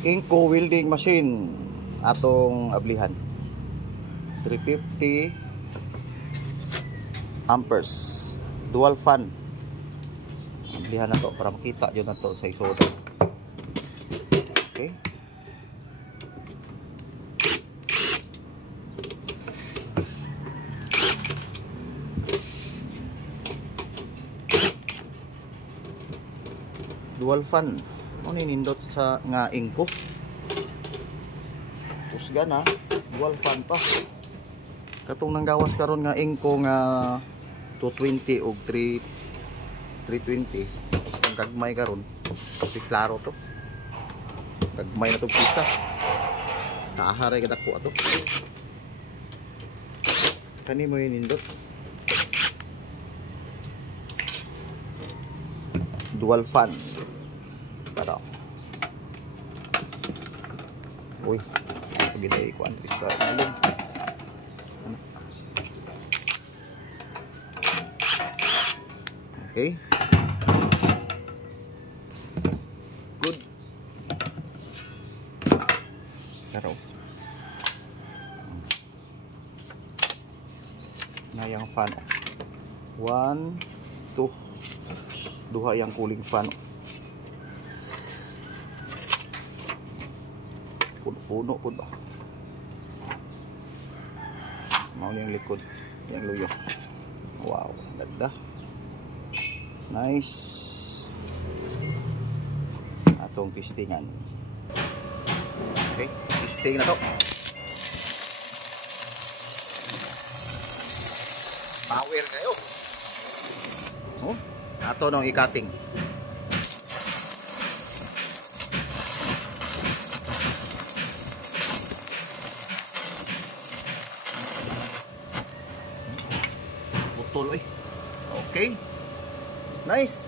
Inco welding machine atong ablihan. 350 amperes, dual fan. Ablihan na to para makita dyan na to sa isoda. Okay. Dual fan. Ano nindot sa nga Inco? Pusga na, dual fan pa. Katong nanggawas karon nga Inco nga 220 og 320. Ang gagmay karon. Kasi klaro to. Gagmay na to pisa. Kaaharay kada ko ato. Kani mo nindot. Dual fan. Tara. Uy, pagitay ko ang pisa nalog. Okay. Good. Tara. Nayang fan. 1, 2. Duha yang cooling fan. Puno po ba? Mau yang likod, yang luyo. Wow, ganda. Nice. Atong testingan. Okay, testing na to. Power kayo. Oh, ato nung ikating. Putol eh. Okay. Nice.